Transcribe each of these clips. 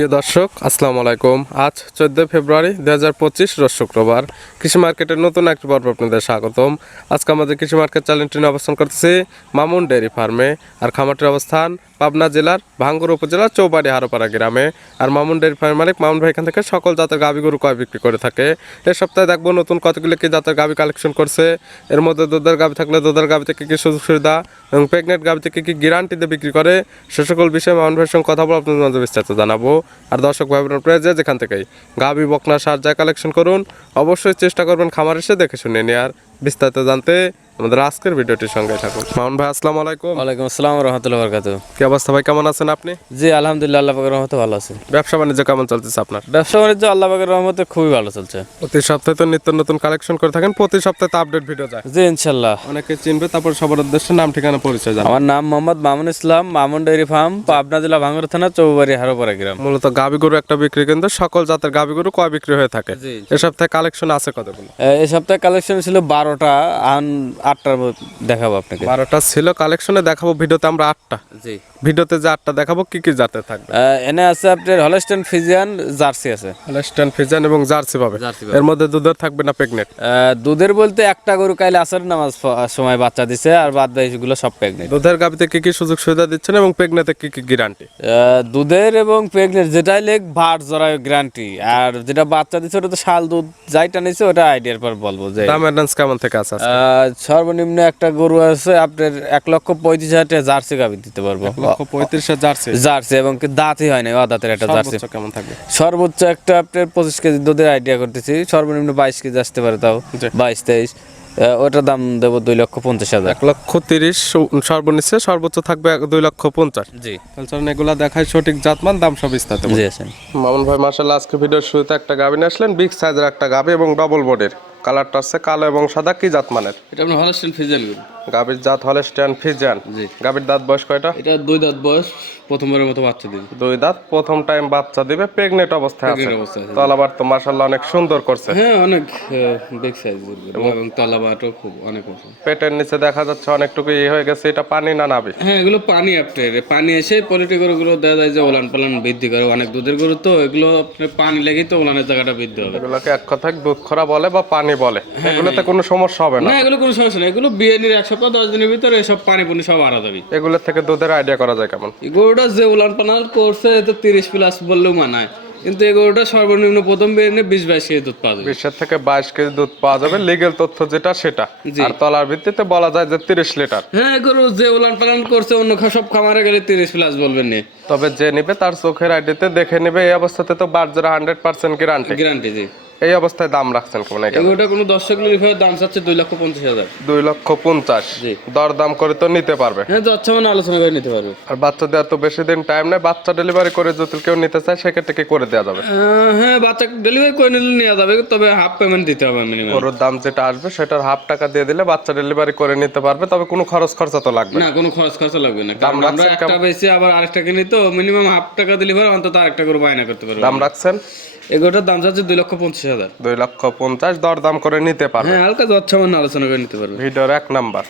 প্রিয় দর্শক, আসসালামু আলাইকুম। আজ চোদ্দোই ফেব্রুয়ারি দু হাজার পঁচিশ রোজ শুক্রবার। কৃষি মার্কেটের নতুন একটি পর্ব আপনাদের স্বাগতম। আজকে আমাদের কৃষি মার্কেট নিয়ে অবস্থান করতেছি মামুন ডেয়ারি ফার্মে। আর খামারটির অবস্থান পাবনা জেলার ভাঙ্গুর উপজেলার চৌবাড়ি হারোপাড়া গ্রামে। আর মামুন ডেয়ারি ফার্ম মালিক মামুন ভাই এখান থেকে সকল জাতের গাভী গরু কয় বিক্রি করে থাকে। এ সপ্তাহে দেখব নতুন কতগুলো কি জাতের গাভী কালেকশন করছে। এর মধ্যে দুধের গাভী থাকলে দুধের গাভী থেকে কী সুযোগ সুবিধা এবং প্রেগনেন্ট গাভী থেকে কি গ্যারান্টিতে বিক্রি করে, সে সকল বিষয়ে মামুন ভাইয়ের সঙ্গে কথা বলে আপনাদের বিস্তারিত জানাব। আর দর্শক ভাই বোনের প্রায় যেখান থেকেই গাভী বকনা, সার যা কালেকশন করুন, অবশ্যই চেষ্টা করবেন খামার এসে দেখে শুনে নিয়ে আর বিস্তারিত জানতে আমাদের আজকের ভিডিওটির সঙ্গে থাকুন। মামুন ভাই আসসালামু আলাইকুম। ওয়ালাইকুম আসসালাম রহমতুল্লাহ বরকাত কি অবস্থা ভাই কেমন আছেন আপনি? জি আলহামদুলিল্লাহ আল্লাহ পাকের রহমতে ভালো আছে। ব্যবসা বাণিজ্য কেমন চলতেছে আপনার? ব্যবসা বাণিজ্য আল্লাহ পাকের রহমতে খুবই ভালো চলছে। প্রতি সপ্তাহে তো নিত্য নতুন কালেকশন করে থাকেন প্রতি সপ্তাহে তো আপডেট ভিডিও যায়। জি ইনশাল্লাহ অনেকে চিনবে তারপর সবার উদ্দেশ্যে নাম ঠিকানা পরিচয় জানাব। আমার নাম মোহাম্মদ মামুন ইসলাম মামুন ডেয়ারি ফার্ম পাবনা জেলা ভাঙ্গুর থানা চৌবাড়ি হারোপাড়া গ্রাম। মূলত গাবি গরু একটা বিক্রি কিন্তু সকল জাতের গাবি গরু কয় বিক্রি হয়ে থাকে? এ সপ্তাহে কালেকশন আছে কতগুলো? এ, এই সপ্তাহে কালেকশন ছিল বারোটা আন আটটার দেখাবো আপনাকে। বারোটা ছিল কালেকশনে দেখাবো ভিডিওতে আমরা আটটা। জি। ভিডিওতে যে আটটা দেখাবো কি কি জাতের থাকবে? এনে আছে আপনার হলস্টেন ফিজিয়ান জার্সি আছে। ফিজান এবং জার্সি পাবে। এর মধ্যে দুধের থাকবে না প্রেগনেন্ট আহ, দুধের বলতে একটা গরু কাইলে আসার নামাজ সময় বাচ্চা দিছে আর বাদ বাকিগুলো সব প্রেগনেন্ট দুধের গাবিতে কি কি সুযোগ সুবিধা দিচ্ছেন এবং প্রেগনেন্টে কি কি গ্যারান্টি দুধের এবং প্রেগনেন্ট যেটাই লেগ ভাট জরায় গ্যারান্টি আর যেটা বাচ্চা দিচ্ছে ওটা তো শাল দুধ যাইটা নিছে ওটা আইডিয়ার পর বলব যে দাম অ্যাডভান্স কেমন থেকে আছে সর্বনিম্ন একটা গরু আছে আপনার এক লক্ষ পঁয়ত্রিশ হাজার টাকা জার্সি গাভি দিতে পারব। লক্ষ পঁয়ত্রিশে জার্সি? জার্সি এবং কি দাঁতই হয় না দাঁতের একটা জার্সি। কেমন থাকবে? সর্বোচ্চ একটা আপনার পঁচিশ কেজি দুধের আইডিয়া করতেছি সর্বনিম্ন বাইশ কেজি আসতে পারে তাও বাইশ তেইশ। ওটার দাম দেবো দুই লক্ষ পঞ্চাশ হাজার। এক লক্ষ তিরিশ সর্বনিচ্ছে সর্বোচ্চ থাকবে এক- দুই লক্ষ পঞ্চাশ। জি। তাহলে চলুন এগুলা দেখায় সঠিক জাতমান দাম সব বিস্তারিত। জি মামুন ভাই মার্শাল্লাহ আজকে ভিডিওর শুরুতে একটা গাবি নিয়ে আসলেন বিগ সাইজের একটা গাবি এবং ডবল বডির কালারটা আছে কালো এবং সাদা কি জাত মানের? এটা আপনার হলস্টেন ফিজেল গরু গাবির জাত হলে স্ট্যান্ড ফিজিয়ান। জি। গাবির দাঁত বয়স কয়টা? এটা দুই দাঁত বয়স প্রথমবারের মতো বাচ্চা দিবে। দুই দাঁত প্রথম টাইম বাচ্চা দিবে প্রেগনেন্ট অবস্থায় আছে। তলাবার তো মার্শাল্লাহ অনেক সুন্দর করছে। হ্যাঁ অনেক বিগ সাইজের এবং তলাবাটও খুব অনেক পেটের নিচে দেখা যাচ্ছে অনেকটুকু ইয়ে হয়ে গেছে এটা পানি না নাবি? হ্যাঁ এগুলো পানি আপনার পানি এসে পোলিট্রি গরুগুলো দেখা যায় যে ওলান পালান বৃদ্ধি করে। অনেক দুধের গরু তো এগুলো আপনার পানি লেগেই তো ওলানের জায়গাটা বৃদ্ধি হবে। এগুলোকে এক কথায় দুধ খরা বলে বা পানি বলে। এগুলোতে কোনো সমস্যা হবে না। না এগুলো কোনো সমস্যা নেই। এগুলো বিয়ে নিয়ে এক দশ দিনের ভিতরে সব পানি পুনি সব যাবে। এগুলোর থেকে দুধের আইডিয়া করা যায় কেমন? গরুটা যে উলান পালান করছে তিরিশ প্লাস বললেও মানায়। কিন্তু এই গরুটা সর্বনিম্ন প্রথম বিশ বাইশ কেজি দুধ পাওয়া যাবে। বিশের থেকে বাইশ কেজি দুধ পাওয়া যাবে লিগেল তথ্য যেটা সেটা। আর তলার ভিত্তিতে বলা যায় যে তিরিশ লিটার। হ্যাঁ গরু যে উলান পালান করছে অন্য সব খামারে গেলে তিরিশ প্লাস বলবেন নে। তবে যে নিবে তার চোখের আইডিতে দেখে নিবে এই অবস্থাতে তো বার্জারা হান্ড্রেড পার্সেন্ট গ্যারান্টি গ্যারান্টি জি। এই অবস্থায় দাম রাখছেন কেমন এগুলোটা কোনো দর্শক লিফের দাম চাচ্ছে দুই লক্ষ পঞ্চাশ হাজার। দুই লক্ষ পঞ্চাশ। দর দাম করে তো নিতে পারবে। হ্যাঁ যাচ্ছে মানে আলোচনা করে নিতে পারবে। আর বাচ্চা দেওয়ার তো বেশি দিন টাইম নেই বাচ্চা ডেলিভারি করে যদি কেউ নিতে চায় সেক্ষেত্রে কি করে দেওয়া যাবে? হ্যাঁ বাচ্চা ডেলিভারি করে নিলে নেওয়া যাবে তবে হাফ পেমেন্ট দিতে হবে মিনিমাম গরুর দাম যেটা আসবে সেটার হাফ টাকা দিয়ে দিলে বাচ্চা ডেলিভারি করে নিতে পারবে তবে কোনো খরচ খরচা তো লাগবে না। কোনো খরচ খরচা লাগবে না। আমরা রাখছেন একটা বেশি আবার আরেকটা কিনি তো মিনিমাম হাফ টাকা ডেলিভারি অন্তত আরেকটা করে বায়না করতে পারবে। দাম রাখছেন? এগুলোটার দাম চাচ্ছে দুই লক্ষ পঞ্চাশ হাজার। দুই লক্ষ পঞ্চাশ দর দাম করে নিতে পারবে। হ্যাঁ হালকা যাচ্ছে মানে আলোচনা করে নিতে পারবে। ভিডিওর এক নাম্বার।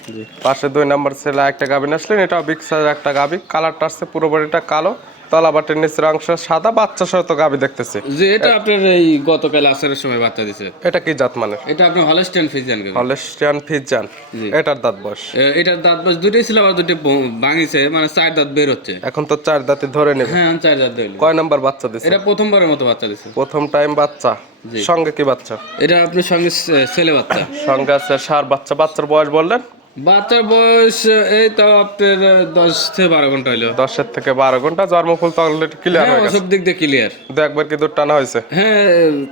পাশে দুই নাম্বার ছেলে একটা গাবিন আসলেন এটাও বিগ সাইজের একটা গাবি কালারটা আসছে পুরো বডিটা কালো। তলাবাটের নিচের অংশ সাদা বাচ্চা সহ তো গাবি দেখতেছি। যে এটা আপনার এই গতকাল আসারের সময় বাচ্চা দিছে। এটা কি জাত মানের এটা আপনার হলস্টেন ফিজিয়ান গরু। হলেস্টিয়ান ফিজান এটার দাঁত বয়স? এটার দাঁত বাস দুটোই ছিল আবার দুটো ভাঙিছে মানে চার দাঁত বের হচ্ছে। এখন তো চার দাঁতে ধরে নেবে। হ্যাঁ চার দাঁত বের কয় নাম্বার বাচ্চা দিছে? এটা প্রথমবারের মতো বাচ্চা দিছে। প্রথম টাইম বাচ্চা। সঙ্গে কি বাচ্চা? এটা আপনার সঙ্গে ছেলে বাচ্চা। সঙ্গে আছে সার বাচ্চা। বাচ্চার বয়স বললেন? বাচ্চার বয়স এই তো আপনার দশ থেকে বারো ঘণ্টা হইল। দশের থেকে বারো ঘণ্টা জন্মফুল তো অলরেডি ক্লিয়ার হ্যাঁ গেছে। সব দিক দিয়ে ক্লিয়ার দু একবার কি দুধ টানা হয়েছে? হ্যাঁ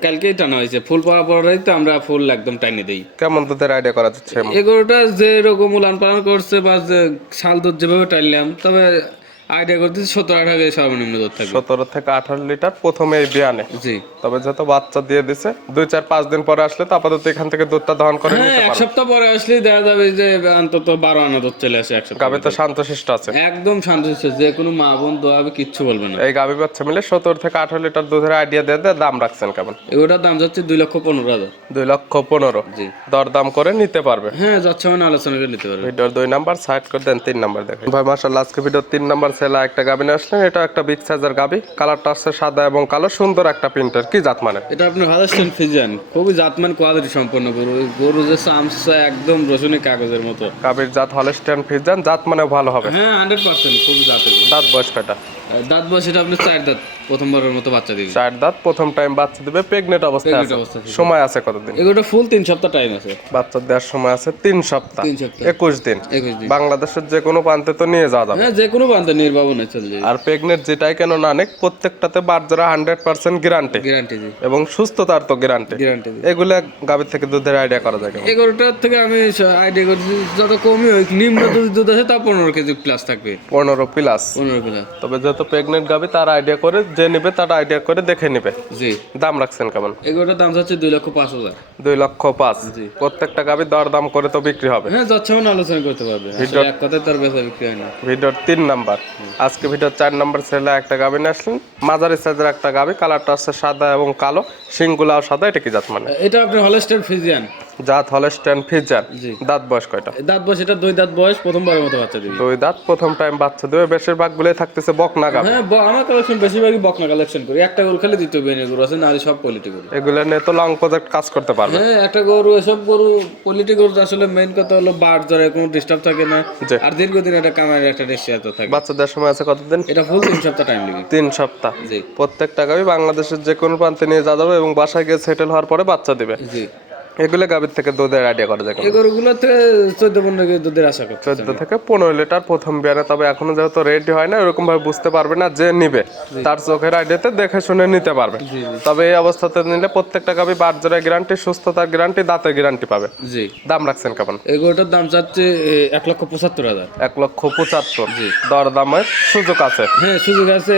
কালকেই টানা হয়েছে। ফুল পাওয়ার পরেই তো আমরা ফুল একদম টাইনে দিই। কেমন দুধের আইডিয়া করা যাচ্ছে এগুলোটা যে রকম উলান পালন করছে বা শাল দুধ যেভাবে টাইলাম তবে আইডিয়া করতেছি সত্তর আঠারো কেজি সর্বনিম্ন দুধ থাকবে। সতেরো থেকে আঠারো লিটার প্রথমে এই বিয়ানে। জি। তবে যত বাচ্চা দিয়ে দিছে দুই চার পাঁচ দিন পরে আসলে তো আপাতত এখান থেকে দুধটা দহন করে হ্যাঁ নিতে এক সপ্তাহ পরে আসলে দেখা যাবে যে অন্তত বারো আনা দুধ চলে আসে এক সপ্তাহ গাভী তো শান্তশিষ্ট আছে। একদম শান্ত শিষ্ট, যে কোনো মা বোন দোয়াবে কিচ্ছু বলবে না। এই গাভী বাচ্চা মিলে সতেরো থেকে আঠারো লিটার দুধের আইডিয়া দিয়ে দিয়ে দাম রাখছেন কেমন? এগুলোটার দাম যাচ্ছে দুই লক্ষ পনেরো হাজার। দুই লক্ষ পনেরো। জি। দর দাম করে নিতে পারবে। হ্যাঁ যাচ্ছে মানে আলোচনা করে নিতে পারবে। ভিডিওর দুই নাম্বার সাইড করে দেন তিন নাম্বার দেখেন। ভাই মার্শাল্লাহ আজকে ভিডিওর তিন নাম্বার সেলা একটা গাবি নিয়ে আসলেন এটা একটা বিগ সাইজের গাবি। কালারটা আসছে সাদা এবং কালো সুন্দর একটা প্রিন্টার। কি জাত মানে এটা আপনার হাজারস্টেন ফিজান খুবই জাতমান কোয়ালিটি সম্পন্ন গরু। গরু যে চামচা একদম রসুনি কাগজের মতো। গাবির জাত হলস্টিয়ান ফিজান জাত মানে ভালো হবে। হ্যাঁ হান্ড্রেড পার্সেন্ট খুব জাতের দাঁত বয়স কয়টা? দাঁত বয়স এটা আপনি চার দাঁত। প্রথমবারের মতো বাচ্চা দিবে। চার দাঁত প্রথম টাইম বাচ্চা দিবে প্রেগনেন্ট অবস্থায় Pregnant আছে। সময় আছে কতদিন? এগুলো ফুল তিন সপ্তাহ টাইম আছে। বাচ্চা দেওয়ার সময় আছে তিন সপ্তাহ। একুশ দিন। বাংলাদেশের যে কোনো প্রান্তে তো নিয়ে যাওয়া যাবে। হ্যাঁ যে কোনো বান্ধব নির্বাবনে চলে যাবে আর প্রেগনেন্ট যেটাই কেন না নেক প্রত্যেকটাতে বাচ্চারা হান্ড্রেড পার্সেন্ট গ্যারান্টি গ্যারান্টি এবং সুস্থতার তো গ্যারান্টি গ্যারান্টি এগুলা গাভীর থেকে দুধের আইডিয়া করা যায় কেমন? এগারোটার থেকে আমি আইডিয়া করছি যত কমই হোক নিম্ন দুধ দুধ আছে তা পনেরো কেজি প্লাস থাকবে। পনেরো প্লাস পনেরো প্লাস তবে যেহেতু প্রেগনেন্ট গাভী তার আইডিয়া করে যে নিবে তার আইডিয়া করে দেখে নিবে। জি। দাম রাখছেন কেমন? এগারোটার দাম হচ্ছে দুই লক্ষ পাঁচ হাজার। দুই লক্ষ পাঁচ। জি। প্রত্যেকটা গাভী দর দাম করে তো বিক্রি হবে। হ্যাঁ যাচ্ছে আলোচনা করতে পারবে। এক কথায় তার বেচা বিক্রি হয় না। ভিডিওর তিন নাম্বার। আজকে ভিডিও চার নম্বর ছেলে একটা গাবি নিয়ে আসলেন। মাঝারি সাইজের একটা গাভী কালারটা আছে সাদা এবং কালো। শিংগুলাও সাদা, এটা কি জাত মানে? এটা আপনার হলস্টেন ফিজিয়ান জাত হলে স্ট্যান্ড ফিচার জি। দাঁত বয়স কয়টা? দাঁত বয়স এটা দুই দাঁত বয়স প্রথমবারের মতো বাচ্চা দিবি। দুই দাঁত প্রথম টাইম বাচ্চা দেবে বেশিরভাগ গুলোই থাকতেছে বকনা গাভী। হ্যাঁ আমার কালেকশন বেশিরভাগই বকনা কালেকশন করি। একটা গরু খালি দ্বিতীয় বেনে গরু আছে নারী সব কোয়ালিটি গরু। এগুলো নিয়ে তো লং প্রজেক্ট কাজ করতে পারবে। হ্যাঁ একটা গরু এসব গরু কোয়ালিটি গরু আসলে মেইন কথা হলো বার জ্বরে কোনো ডিস্টার্ব থাকে না। আর দীর্ঘদিন এটা কামারের একটা নিশ্চয়তা থাকে। বাচ্চাদের সময় আছে কতদিন? এটা ফুল তিন সপ্তাহ টাইম নেবে তিন সপ্তাহ। জি। প্রত্যেকটা গাভী বাংলাদেশের যে কোনো প্রান্তে নিয়ে যাওয়া যাবে এবং বাসায় গিয়ে সেটেল হওয়ার পরে বাচ্চা দিবে। জি। এগুলো গাভীর থেকে দুধের আইডিয়া করা যায়? এই গরুগুলো চোদ্দ পনেরো কেজি দুধের আশা করছে চোদ্দ থেকে পনেরো লিটার প্রথম বিয়ানে তবে এখনও যেহেতু রেডি হয় না এরকম ভাবে বুঝতে পারবে না যে নিবে। তার চোখের আইডিয়াতে দেখে শুনে নিতে পারবে। তবে এই অবস্থাতে নিলে প্রত্যেকটা গাভী বাজারের গ্যারান্টি সুস্থতার গ্যারান্টি দাঁতের গ্যারান্টি পাবে। জি। দাম রাখছেন কেমন? এই গরুটার দাম চাচ্ছে এক লক্ষ পঁচাত্তর হাজার। এক লক্ষ পঁচাত্তর। দর দামের সুযোগ আছে। হ্যাঁ সুযোগ আছে।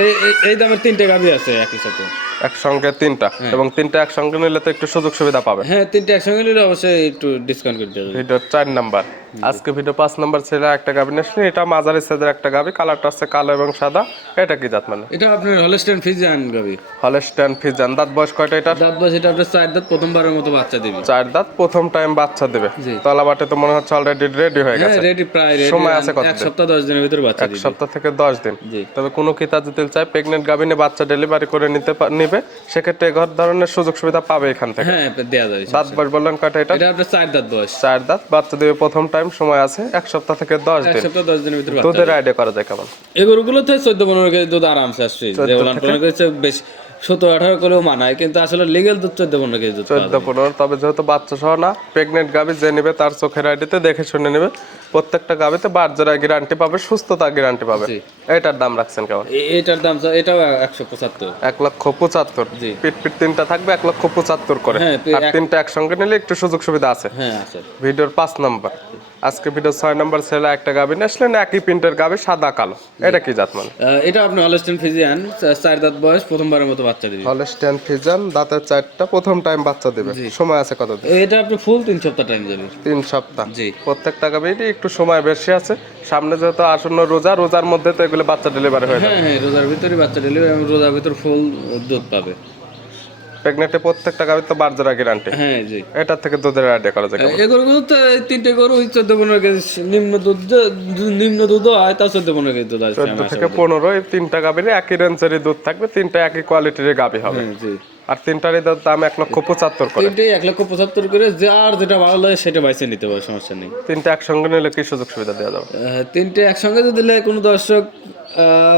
এই দামের তিনটে গাভি আছে একই সাথে। একসঙ্গে তিনটা। এবং তিনটা একসঙ্গে নিলে তো একটু সুযোগ সুবিধা পাবে। হ্যাঁ তিনটা একসঙ্গে নিলে অবশ্যই একটু ডিসকাউন্ট করে দেবে এটা চার নাম্বার। আজকে ভিডিও পাঁচ নাম্বার ছেলে একটা গাভী নিয়ে এটা মাঝারি সাইজের একটা গাভী কালারটা আছে কালো এবং সাদা। এটা কি জাত মানে? এটা আপনার হলস্টেন ফিজিয়ান গাভি। হলস্টাইন ফিজান দাঁত বয়স কয়টা এটার? দাঁত বয়স এটা আপনার চার দাঁত প্রথমবারের মতো বাচ্চা দিবি। চার দাঁত প্রথম টাইম বাচ্চা দেবে। জি। তলা বাটে তো মনে হচ্ছে অলরেডি রেডি হয়ে হ্যাঁ গেছে রেডি প্রায় ready। সময় আছে কতদিন? এক সপ্তাহ দশ দিনের ভিতরে বাচ্চা এক সপ্তাহ থেকে দশ দিন। জি। তবে কোনো কিতা যদি চায় প্রেগনেন্ট গাভিনে বাচ্চা ডেলিভারি করে নিতে নিবে। সেক্ষেত্রে ঘর ধরনের সুযোগ সুবিধা পাবে এখান থেকে। হ্যাঁ দেওয়া যাবে দাঁত বয়স বললেন কয়টা এটা? এটা আপনার চার দাঁত বয়স। চার দাঁত বাচ্চা দেবে প্রথম টাইম সময় আছে এক সপ্তাহ থেকে দশ এক দিন। সপ্তাহ দশ দিনের ভিতরে দুধের আইডিয়া করা যায় কেমন? এই গরুগুলোতে চোদ্দ পনেরো কেজি দুধ আরামসে আসছে। যে উলান পালান করেছে বেশ সতেরো আঠারো করেও মানায় কিন্তু আসলে লিগেল দুধ চোদ্দ পনেরো কেজি দুধ চোদ্দ পনেরো তবে যেহেতু বাচ্চা সহ না প্রেগনেন্ট গাভি যে নেবে তার চোখের আইডিতে দেখে শুনে নেবে। প্রত্যেকটা গাভিতে বাচ্চারা গ্যারান্টি পাবে সুস্থতা গ্যারান্টি পাবে। এটার দাম রাখছেন কেমন? এটার দাম এটাও একশো পঁচাত্তর। এক লক্ষ পঁচাত্তর। জি। পিট পিট তিনটা থাকবে এক লক্ষ পঁচাত্তর করে। হ্যাঁ, আর তিনটা একসঙ্গে নিলে একটু সুযোগ সুবিধা আছে। হ্যাঁ আছে। ভিডিওর পাঁচ নাম্বার। আজকে ভিডিও ছয় নম্বর ছেলে একটা নিয়ে আসলেন একই প্রিন্টের গাভি সাদা কালো। এটা কি জাত মানে? এটা আপনি হলস্টেন ফিজিয়ান চার দাঁত বয়স প্রথমবারের মতো বাচ্চা দিবি। হলস্টিয়ান ফিজান দাঁতের চারটা প্রথম টাইম বাচ্চা দেবে। সময় আছে কতদিন? এটা আপনি ফুল তিন সপ্তাহ টাইম যাবে। তিন সপ্তাহ। জি। প্রত্যেকটা গাভিরই একটু সময় বেশি আছে। সামনে যেহেতু আসন্ন রোজা রোজার মধ্যে তো এগুলো বাচ্চা ডেলিভারি হয়ে যাবে। হ্যাঁ হ্যাঁ রোজার ভিতরে বাচ্চা ডেলিভারি এবং রোজার ভিতর ফুল দুধ পাবে। প্রেগনেন্টে প্রত্যেকটা গাভি তো বারজোড়া গ্যারান্টি হ্যাঁ জি। এটার থেকে দুধের আইডিয়া করা যায় এগুলো এই গরুগুলো তো এই তিনটে গরু ওই চোদ্দ পনেরো কেজি নিম্ন দুধ নিম্ন দুধও হয় তা চোদ্দ পনেরো কেজি দুধ আছে চোদ্দ থেকে পনেরো এই তিনটা গাভীর একই রেঞ্জেরই দুধ থাকবে তিনটা একই কোয়ালিটির গাভী হবে। হ্যাঁ, জি। আর তিনটারই দাম এক লক্ষ পঁচাত্তর করে। তিনটে এক লক্ষ পঁচাত্তর করে যার যেটা ভালো লাগে সেটা বাইছে নিতে পারে সমস্যা নেই। তিনটা একসঙ্গে নিলে কি সুযোগ সুবিধা দেওয়া যাবে? তিনটে একসঙ্গে যদি দিলে কোনো দর্শক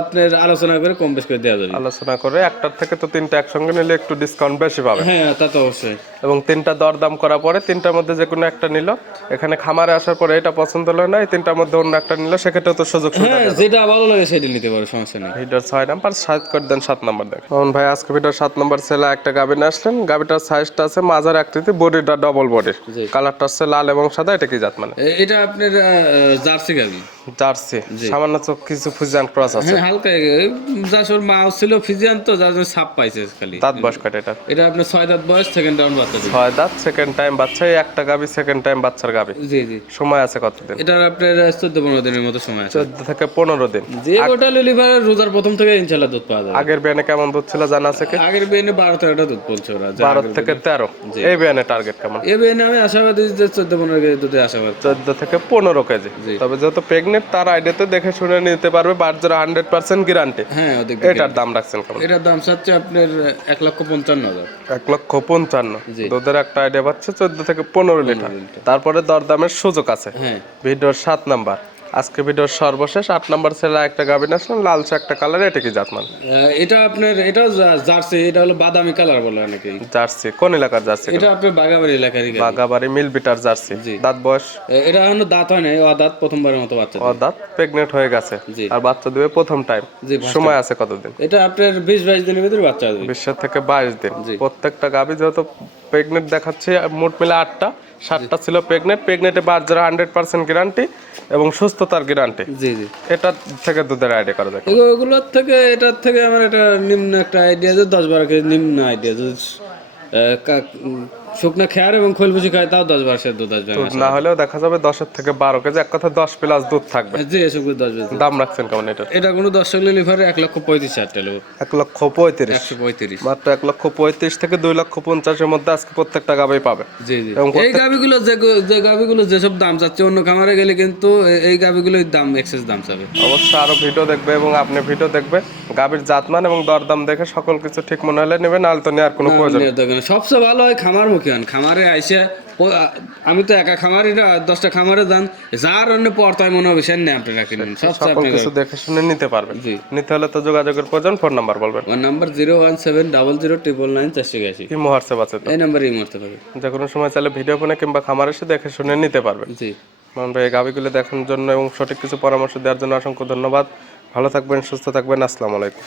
আপনার আলোচনা করে কম বেশ করে দেওয়া যাবে। আলোচনা করে একটার থেকে তো তিনটা একসঙ্গে নিলে একটু ডিসকাউন্ট বেশি পাবে। হ্যাঁ তা তো অবশ্যই। এবং তিনটা দরদাম করার পরে তিনটার মধ্যে যে কোনো একটা নিল এখানে খামারে আসার পরে এটা পছন্দ হলো না এই তিনটার মধ্যে অন্য একটা নিল সেক্ষেত্রে তো সুযোগ সুবিধা হ্যাঁ যেটা ভালো লাগে সেটা নিতে পারে সমস্যা নেই। ভিডিওর ছয় নাম্বার সাত করে দেন সাত নাম্বার দেন মোহন ভাই আজকে ভিডিওর সাত নাম্বার ছেলে একটা গাবিনে আসলেন গাবিটার সাইজটা আছে মাঝার আকৃতি বডিটা ডবল বডি। কালারটা হচ্ছে লাল এবং সাদা এটা কি জাত মানে? এটা আপনার জার্সি গাবি জার্সি। সামান্য চোখ কিছু ফুজিয়ান ক্রস আছে। হ্যাঁ হালকা মা ছিল ফিজিয়ান তো যার জন্য সাপ পাইছে খালি। দাঁত বয়স কাটে এটা এটা আপনার ছয় দাঁত বয়স সেকেন্ড রাউন্ড বাচ্চা ছয় দাঁত সেকেন্ড টাইম বাচ্চা একটা গাবি সেকেন্ড টাইম বাচ্চার গাবি। জি জি। সময় আছে কতদিন? এটার আপনার চোদ্দ পনেরো দিনের মতো সময় আছে। চোদ্দ থেকে পনেরো দিন। যে গোটা লিলিভার রোজার প্রথম থেকে ইনশাল্লাহ দুধ পাওয়া যাবে। আগের বিয়ানে কেমন দুধ ছিল জানা আছে কি? আগের বেনে বারো তেরোটা দুধ বলছে ওরা বারো থেকে তেরো। এই বিয়ানে টার্গেট কেমন? এ বেনে আমি আশাবাদী যে চোদ্দ পনেরো কেজি দুধে আশাবাদ। চোদ্দ থেকে পনেরো কেজি। তবে যেহেতু প্রেগনেন্ট প্রেগনেন্ট তার আইডিয়াতে দেখে শুনে নিতে পারবে বাচ্চারা হান্ড্রেড পার্সেন্ট গ্যারান্টি হ্যাঁ এটার দাম রাখছেন কেমন? এটার দাম চাচ্ছে আপনার এক লক্ষ পঞ্চান্ন হাজার। এক লক্ষ পঞ্চান্ন। দুধের একটা আইডিয়া পাচ্ছে চোদ্দ থেকে পনেরো লিটার। তারপরে দরদামের সুযোগ আছে। হ্যাঁ। ভিডিওর সাত নাম্বার। আজকে ভিডিওর সর্বশেষ আট নাম্বার ছেলে একটা গাভিন আসলেন লালচে একটা কালার এটা কি জাতমান? এটা আপনার এটা জার্সি এটা হলো বাদামি কালার বলে অনেকে জার্সি কোন এলাকার জার্সি এটা? আপনার বাগাবাড়ি এলাকারই গাড়ি। বাগাবাড়ি মিল বিটার জার্সি দাঁত বয়স? এটা এখনও দাঁত হয় নাই ও দাঁত প্রথমবারের মতো বাচ্চা ও দাঁত প্রেগনেন্ট হয়ে গেছে। আর বাচ্চা দিবে প্রথম টাইম সময় আছে কতদিন? এটা আপনার বিশ বাইশ দিনের ভিতরে বাচ্চা দেবে বিশের থেকে বাইশ দিন। প্রত্যেকটা গাভি যেহেতু প্রেগনেন্ট দেখাচ্ছে মোট মিলে আটটা। সাতটা ছিল প্রেগনেন্ট প্রেগনেন্টে যারা হান্ড্রেড পার্সেন্ট গ্যারান্টি এবং সুস্থতার গ্যারান্টি জি জি। এটার থেকে দুধের আইডিয়া করা যায় ওগুলোর এগুলোর থেকে এটার থেকে আমার একটা নিম্ন একটা আইডিয়া যে দশ বারো কেজি নিম্ন আইডিয়া শুকনো খেয়ার এবং খোলবুচি খায় তাও দশ বারো সের দুধ আসবে আমার। না হলেও দেখা যাবে দশের থেকে বারো কেজি এক কথা দশ প্লাস দুধ থাকবে। জি এসব দশ দাম রাখছেন কেমন এটা এটা কোনো দর্শক লিভারে এক লক্ষ পঁয়ত্রিশ হাজার টাকা এক লক্ষ পঁয়ত্রিশ। একশো পঁয়ত্রিশ। মাত্র এক লক্ষ পঁয়ত্রিশ থেকে দুই লক্ষ পঞ্চাশের মধ্যে আজকে প্রত্যেকটা গাভি পাবে। জি জি। এই গাভিগুলো যে যে গাভিগুলো যেসব দাম চাচ্ছে অন্য খামারে গেলে কিন্তু এই গাভিগুলোর দাম এক্সেস দাম চাবে। অবশ্যই আরও ভিডিও দেখবে এবং আপনি ভিডিও দেখবে। গাভীর জাতমান এবং দরদাম দেখে সকল কিছু ঠিক মনে হলে নেবে নাহলে তো নেওয়ার কোনো প্রয়োজন সবচেয়ে ভালো হয় খামার হন খামারে আইসে আমি তো একা খামারি দশটা খামারে যান যার অন্য পড়তায় মনে হবে সে আপনি রাখেন। আপনি কিছু দেখে শুনে নিতে পারবেন। জি। নিতে হলে তো যোগাযোগের প্রয়োজন ফোন নাম্বার বলবেন। আমার number zero one seven double zero triple nine চারশো একাশি। কি হোয়াটসঅ্যাপ আছে এই নাম্বারেই মরতে পারবে যে কোনো সময় চাইলে ভিডিও ফোনে কিংবা খামার এসে দেখে শুনে নিতে পারবেন। জি। ভাই এই গাভিগুলো দেখার জন্য এবং সঠিক কিছু পরামর্শ দেওয়ার জন্য অসংখ্য ধন্যবাদ। ভালো থাকবেন সুস্থ থাকবেন আসসালামু আলাইকুম।